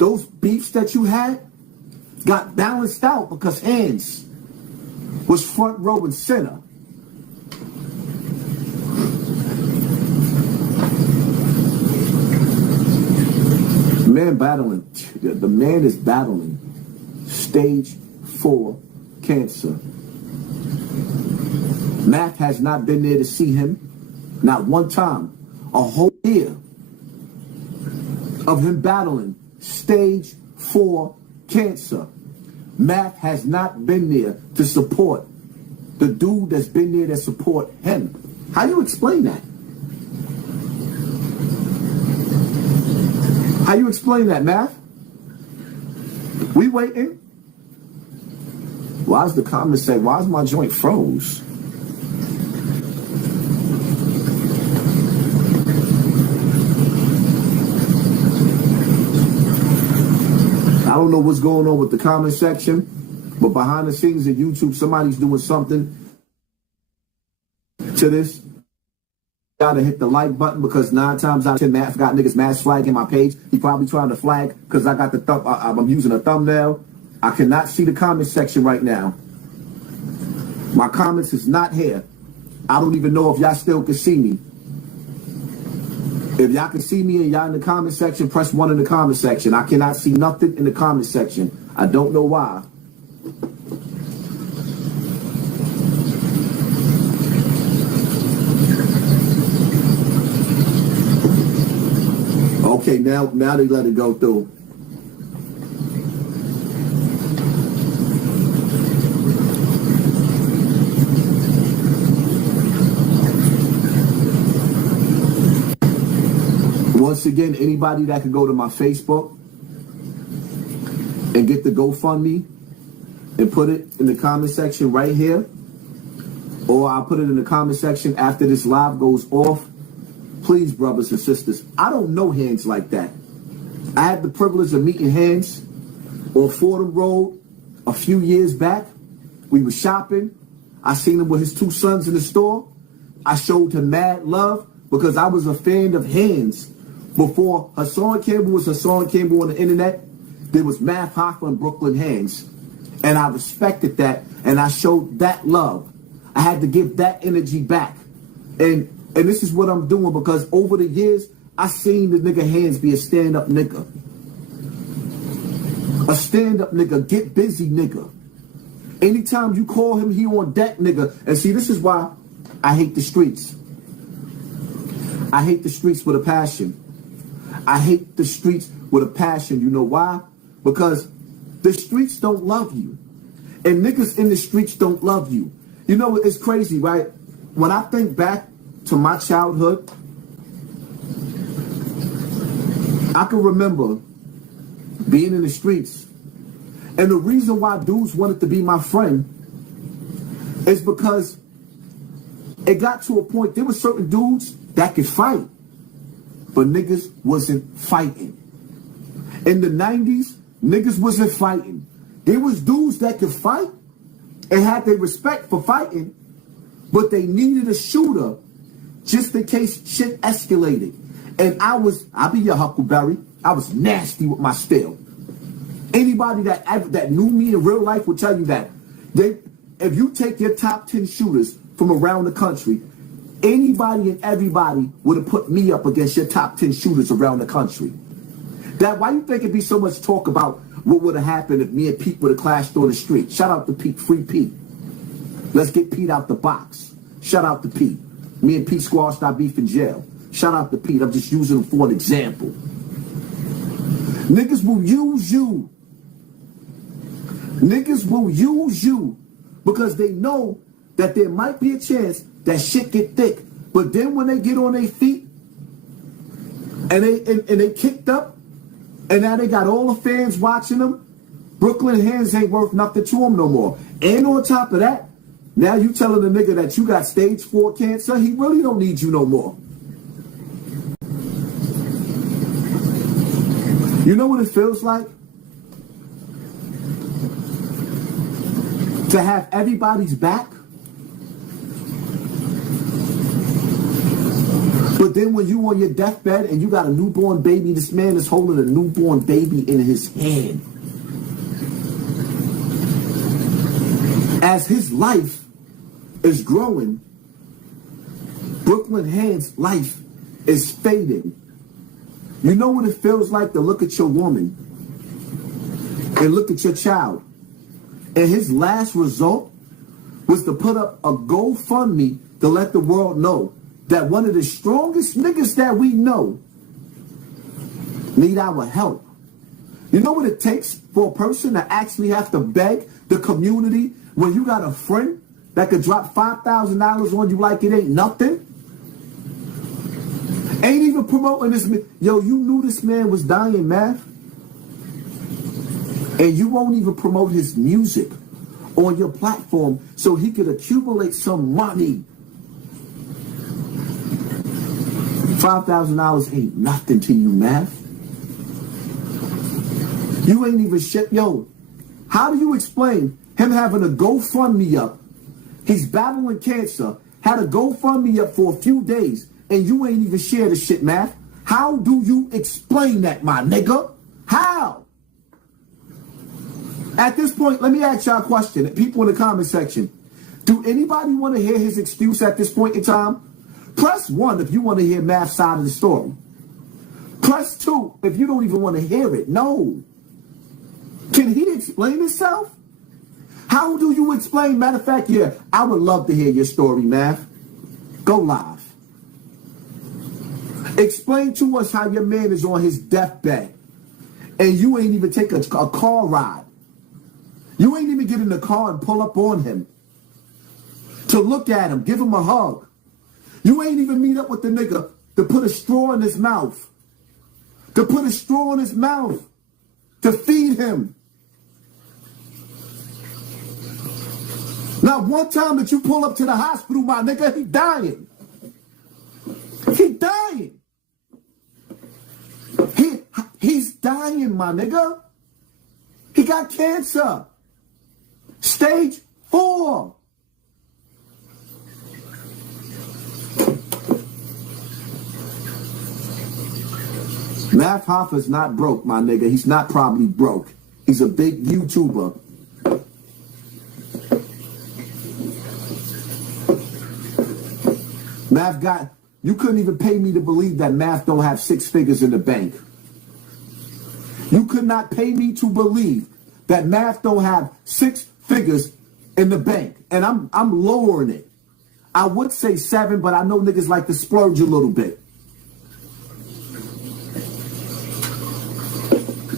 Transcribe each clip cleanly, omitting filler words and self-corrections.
those beefs that you had got balanced out because Hands was front row and center. The man is battling stage 4 cancer. Math has not been there to see him, not one time. A whole year of him battling stage 4 cancer. Math has not been there to support the dude that's been there to support him. How you explain that? How you explain that, Math? We waiting? Why does the comments say, why is my joint froze? I don't know what's going on with the comment section, but behind the scenes at YouTube, somebody's doing something to this. Gotta hit the like button because 9 times out of 10, Matt got niggas Matt's flagging my page. He probably trying to flag because I got the thumb. I'm using a thumbnail. I cannot see the comment section right now. My comments is not here. I don't even know if y'all still can see me. If y'all can see me and y'all in the comment section, press 1 in the comment section. I cannot see nothing in the comment section. I don't know why. Okay, now they let it go through. Once again, anybody that could go to my Facebook and get the GoFundMe and put it in the comment section right here, or I'll put it in the comment section after this live goes off. Please, brothers and sisters, I don't know Hands like that. I had the privilege of meeting Hands on Fordham Road a few years back. We were shopping. I seen him with his 2 sons in the store. I showed him mad love because I was a fan of Hands. Before Hassan Campbell was Hassan Campbell on the internet, there was Math Hoffa and Brooklyn Hands. And I respected that, and I showed that love. I had to give that energy back. And this is what I'm doing because over the years, I seen the nigga Hands be a stand-up nigga. A stand-up nigga, get busy nigga. Anytime you call him, he on deck nigga. And see, this is why I hate the streets. I hate the streets with a passion. I hate the streets with a passion. You know why? Because the streets don't love you. And niggas in the streets don't love you. You know, it's crazy, right? When I think back to my childhood, I can remember being in the streets. And the reason why dudes wanted to be my friend is because it got to a point, there were certain dudes that could fight, but niggas wasn't fighting. In the 90s, niggas wasn't fighting. There was dudes that could fight and had their respect for fighting, but they needed a shooter just in case shit escalated. And I'll be your Huckleberry. I was nasty with my steel. Anybody that knew me in real life will tell you that. If you take your top 10 shooters from around the country, anybody and everybody would have put me up against your top 10 shooters around the country. Why you think it'd be so much talk about what would have happened if me and Pete would have clashed on the street? Shout out to Pete, free Pete. Let's get Pete out the box. Shout out to Pete. Me and Pete squashed our beef in jail. Shout out to Pete. I'm just using him for an example. Niggas will use you. Niggas will use you because they know that there might be a chance that shit get thick. But then when they get on their feet and they kicked up and now they got all the fans watching them, Brooklyn Hands ain't worth nothing to them no more. And on top of that, now you telling the nigga that you got stage 4 cancer, he really don't need you no more. You know what it feels like? To have everybody's back? But then when you on your deathbed and you got a newborn baby, this man is holding a newborn baby in his hand. As his life is growing, Brooklyn Hand's life is fading. You know what it feels like to look at your woman and look at your child. And his last result was to put up a GoFundMe to let the world know that one of the strongest niggas that we know need our help. You know what it takes for a person to actually have to beg the community when you got a friend that could drop $5,000 on you like it ain't nothing? Ain't even promoting this man. Yo, you knew this man was dying, man. And you won't even promote his music on your platform so he could accumulate some money. $5,000 ain't nothing to you, man. You ain't even shit. Yo, how do you explain him having a GoFundMe up? He's battling cancer, had a GoFundMe up for a few days, and you ain't even share the shit, man. How do you explain that, my nigga? How? At this point, let me ask y'all a question. People in the comment section, do anybody want to hear his excuse at this point in time? Press 1 if you want to hear Math's side of the story. Press 2 if you don't even want to hear it. No. Can he explain himself? How do you explain? Matter of fact, yeah, I would love to hear your story, Math. Go live. Explain to us how your man is on his deathbed and you ain't even take a car ride. You ain't even get in the car and pull up on him to look at him, give him a hug. You ain't even meet up with the nigga to put a straw in his mouth. To put a straw in his mouth. To feed him. Not one time that you pull up to the hospital, my nigga, he dying. He dying. He's dying, my nigga. He got cancer. Stage 4. Math Hoffa's not broke, my nigga. He's not probably broke. He's a big YouTuber. Math got, you couldn't even pay me to believe that Math don't have 6 figures in the bank. You could not pay me to believe that Math don't have 6 figures in the bank. And I'm lowering it. I would say 7, but I know niggas like to splurge a little bit.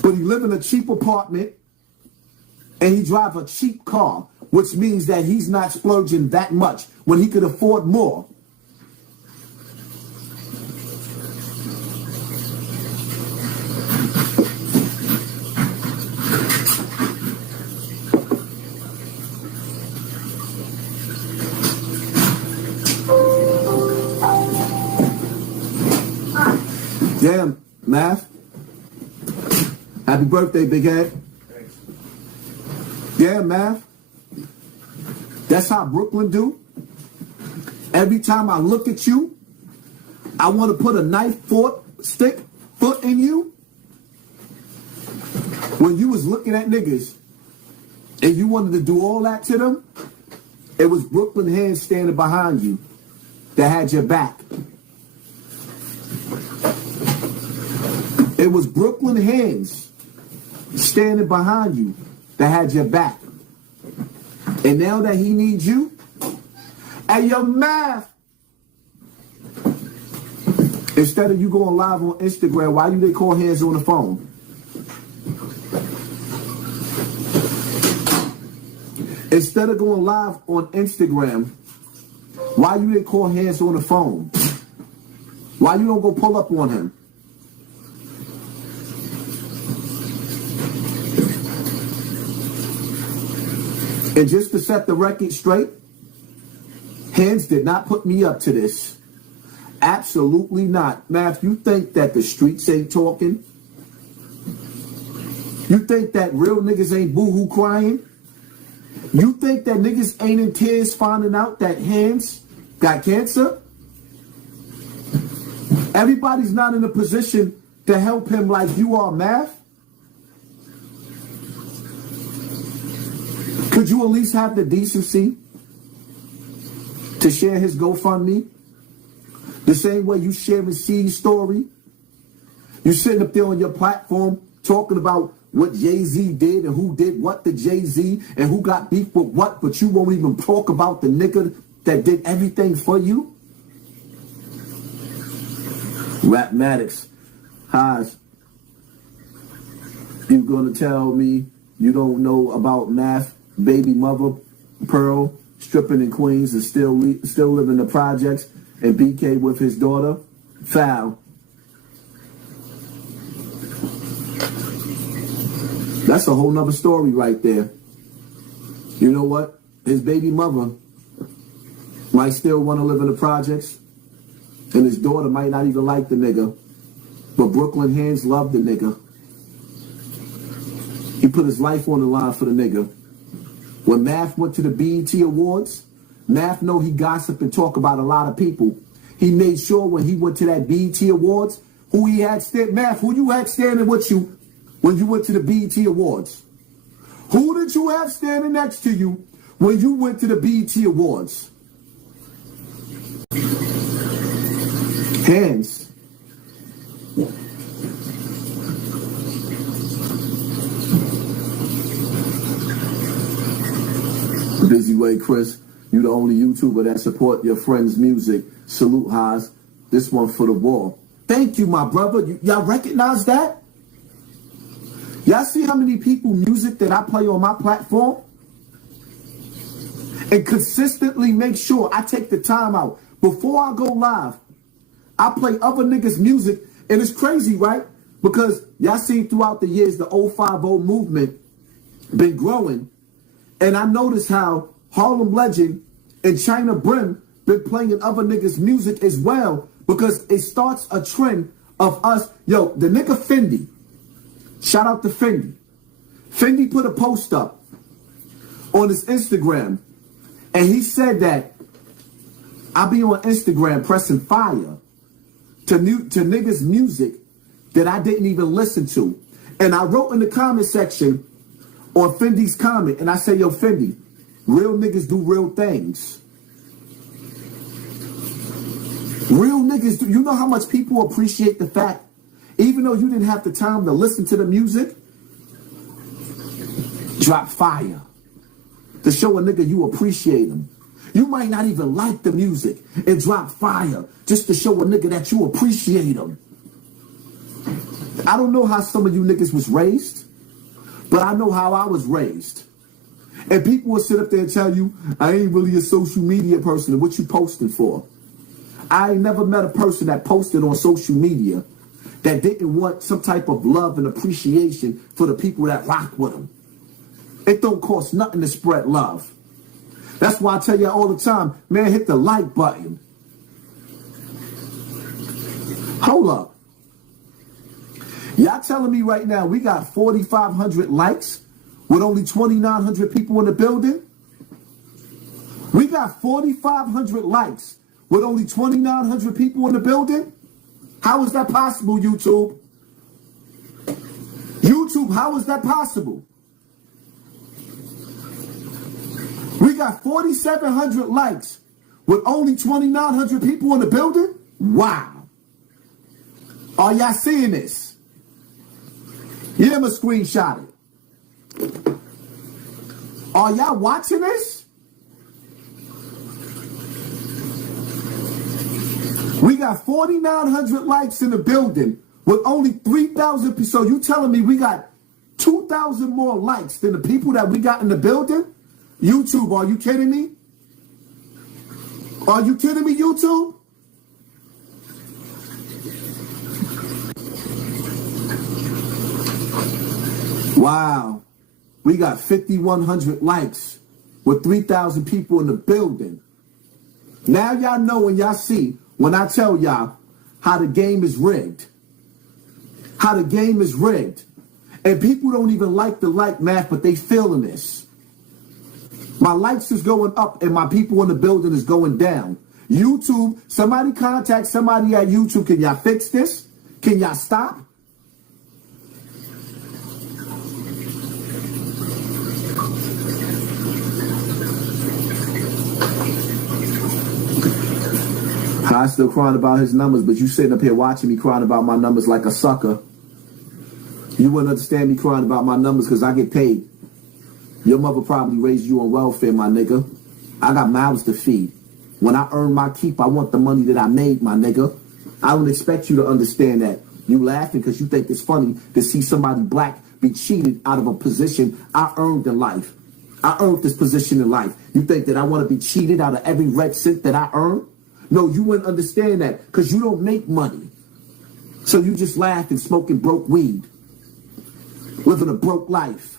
But he live in a cheap apartment and he drive a cheap car, which means that he's not splurging that much when he could afford more. Damn, Math. Happy birthday, big head. Thanks. Yeah, Math. That's how Brooklyn do. Every time I look at you, I want to put a knife foot in you. When you was looking at niggas and you wanted to do all that to them, it was Brooklyn Hands standing behind you that had your back. It was Brooklyn Hands standing behind you that had your back. And now that he needs you, and your Math, instead of you going live on Instagram, why they call hands on the phone? Instead of going live on Instagram, why they call hands on the phone? Why you don't go pull up on him? And just to set the record straight, Hands did not put me up to this. Absolutely not. Math, you think that the streets ain't talking? You think that real niggas ain't boo-hoo crying? You think that niggas ain't in tears finding out that Hands got cancer? Everybody's not in a position to help him like you are, Math. Could you at least have the decency to share his GoFundMe? The same way you sharing C's story? You sitting up there on your platform talking about what Jay-Z did and who did what to Jay-Z and who got beef with what, but you won't even talk about the nigga that did everything for you? Rapmatics, Haas, you gonna tell me you don't know about Math, baby mother, Pearl, stripping in Queens and still living the projects, and BK with his daughter? Foul. That's a whole nother story right there. You know what? His baby mother might still want to live in the projects, and his daughter might not even like the nigga, but Brooklyn Hands love the nigga. He put his life on the line for the nigga. When Math went to the BET Awards, Math know he gossip and talk about a lot of people. He made sure when he went to that BET Awards, who he had standing, Math, who you had standing with you when you went to the BET Awards? Who did you have standing next to you when you went to the BET Awards? Hands. Busy way, Chris. You the only YouTuber that support your friend's music. Salute, Haas. This one for the wall. Thank you, my brother. Y'all recognize that? Y'all see how many people music that I play on my platform? And consistently make sure I take the time out. Before I go live, I play other niggas' music. And it's crazy, right? Because y'all see throughout the years, the 050 movement been growing. And I notice how Harlem Legend and China Brim been playing other niggas' music as well. Because it starts a trend of us. Yo, the nigga Fendi. Shout out to Fendi. Fendi put a post up on his Instagram, and he said that I be on Instagram pressing fire to niggas' music that I didn't even listen to. And I wrote in the comment section on Fendi's comment, and I say, yo, Fendi, real niggas do real things. Real niggas do. You know how much people appreciate the fact, even though you didn't have the time to listen to the music, drop fire to show a nigga you appreciate him. You might not even like the music and drop fire just to show a nigga that you appreciate him. I don't know how some of you niggas was raised, but I know how I was raised. And people will sit up there and tell you, I ain't really a social media person. What you posting for? I ain't never met a person that posted on social media that didn't want some type of love and appreciation for the people that rock with them. It don't cost nothing to spread love. That's why I tell you all the time, man, hit the like button. Hold up. Y'all telling me right now we got 4,500 likes with only 2,900 people in the building? We got 4,500 likes with only 2,900 people in the building? How is that possible, YouTube? YouTube, how is that possible? We got 4,700 likes with only 2,900 people in the building? Wow. Are y'all seeing this? Yeah, I'ma screenshot it. Are y'all watching this? We got 4,900 likes in the building with only 3,000 people. So you telling me we got 2,000 more likes than the people that we got in the building? YouTube, are you kidding me? Are you kidding me, YouTube? Wow. We got 5,100 likes with 3,000 people in the building. Now y'all know and y'all see when I tell y'all how the game is rigged. How the game is rigged. And people don't even like the like math, but they feeling this. My likes is going up and my people in the building is going down. YouTube, somebody contact somebody at YouTube. Can y'all fix this? Can y'all stop? I still crying about his numbers, but you sitting up here watching me crying about my numbers like a sucker. You wouldn't understand me crying about my numbers because I get paid. Your mother probably raised you on welfare, my nigga. I got mouths to feed. When I earn my keep, I want the money that I made, my nigga. I don't expect you to understand that. You laughing because you think it's funny to see somebody black be cheated out of a position I earned in life. I earned this position in life. You think that I want to be cheated out of every red cent that I earn? No, you wouldn't understand that because you don't make money. So you just laugh and smoking broke weed. Living a broke life.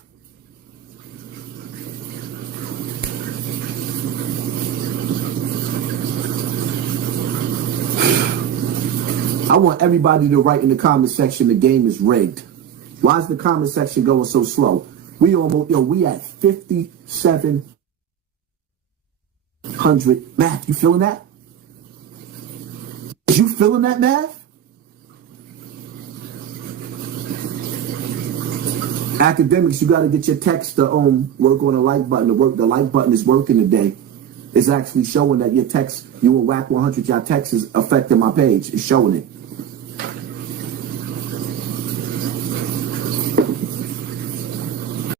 I want everybody to write in the comment section the game is rigged. Why is the comment section going so slow? We at 5,700. Math, you feeling that? Is you feeling that, Math? Academics, you got to get your text to work on the like button. The like button is working today. It's actually showing that your text, you in WAC 100, your text is affecting my page. It's showing it.